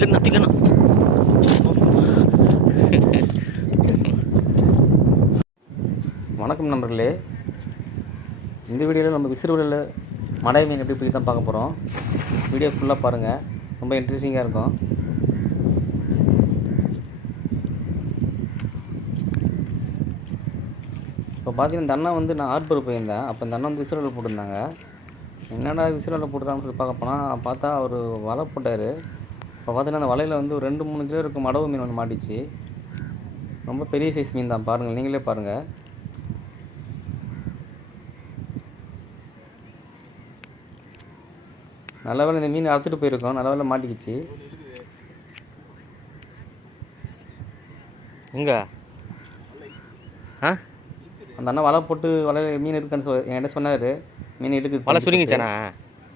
கத்திக்கணும். வணக்கம் நண்பர்களே, இந்த வீடியோவில் நம்ம விசிறுவலில் மடை மீன் எப்படி பிடிக்க தான் பார்க்க போகிறோம். வீடியோ ஃபுல்லாக பாருங்கள், ரொம்ப இன்ட்ரெஸ்டிங்காக இருக்கும். இப்போ பார்த்தீங்கன்னா இந்த அண்ணன் வந்து நான் ஆர்பர் போயிருந்தேன். அப்போ இந்த அண்ணன் வந்து விசிறுவலில் போட்டிருந்தாங்க. என்னடா விசிறுவலில் போட்டுறான்னு சொல்லி பார்க்க போனால் பார்த்தா அவர் வலை போட்டார். இப்போ பார்த்தீங்கன்னா அந்த வலையில் வந்து ஒரு 2-3 கிலோ இருக்கும் மடவு மீன் ஒன்று மாட்டிச்சு. ரொம்ப பெரிய சைஸ் மீன் தான், பாருங்கள், நீங்களே பாருங்கள். நல்ல வேலை இந்த மீன் அறுத்துட்டு போயிருக்கோம், நல்ல வேலை மாட்டிக்கிச்சு. எங்க அந்த அண்ணன் வலை போட்டு வலையில் மீன் இருக்குன்னு என்கிட்ட சொன்னார். மீன் இருக்குது, வலை சுருங்கிச்சாண்ணா?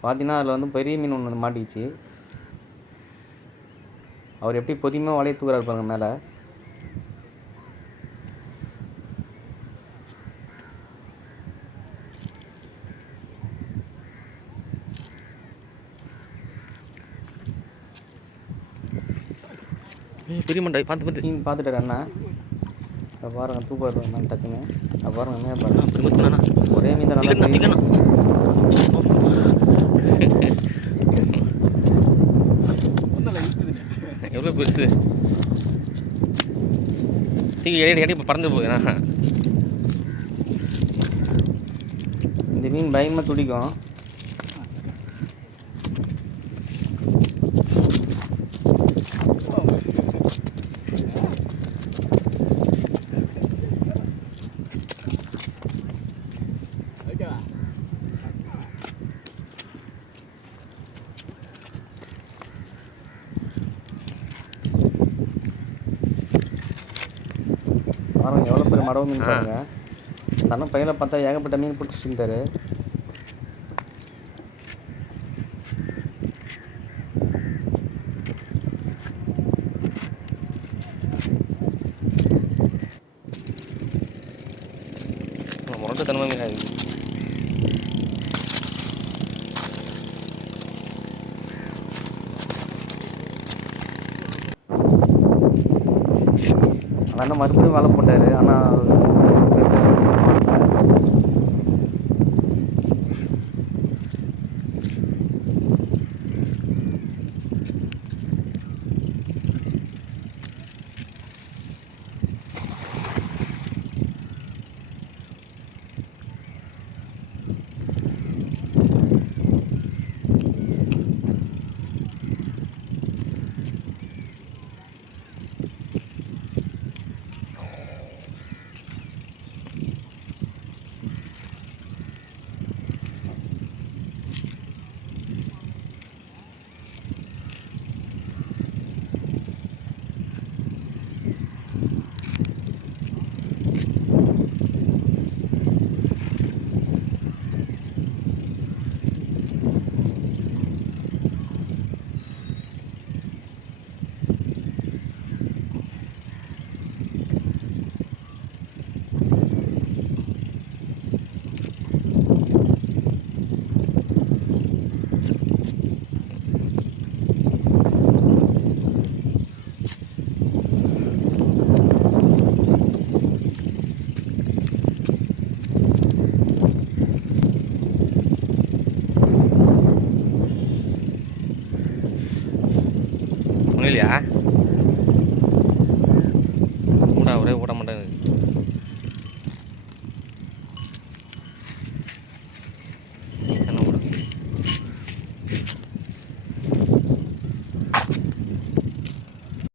பார்த்தீங்கன்னா அதில் வந்து பெரிய மீன் ஒன்று மாட்டிக்கிச்சு. அவர் எப்படி பொதியமாக வலையை தூக்குறாரு பாருங்க மேலே. பெரிய மண்டாய் பார்த்து மீன் பார்த்துட்டாரு அண்ணா. அதை பாருங்கள், தூக்குறாரு மேலே டக்குன்னு. அதை பாருங்கள், மீன் பாருங்கள், ஒரே மீன் தான். நல்லா கத்திக்கணும். எவ்வளோ பெருசு எடி இப்போ பறந்து போகுதுண்ணா. இந்த மீன் பயமாக துடிக்கும். பாருங்கள் எவ்வளோ பெரிய மடவு மீன் பாருங்க. அந்த அண்ணன் பையில பார்த்தா ஏகப்பட்ட மீன் பிடிச்சிருந்தாரு. முரட்டு தன்மை மீன் அது. அந்த அண்ணன் மறுபடியும் வலை போட்டார். ஆனால் இல்லையா?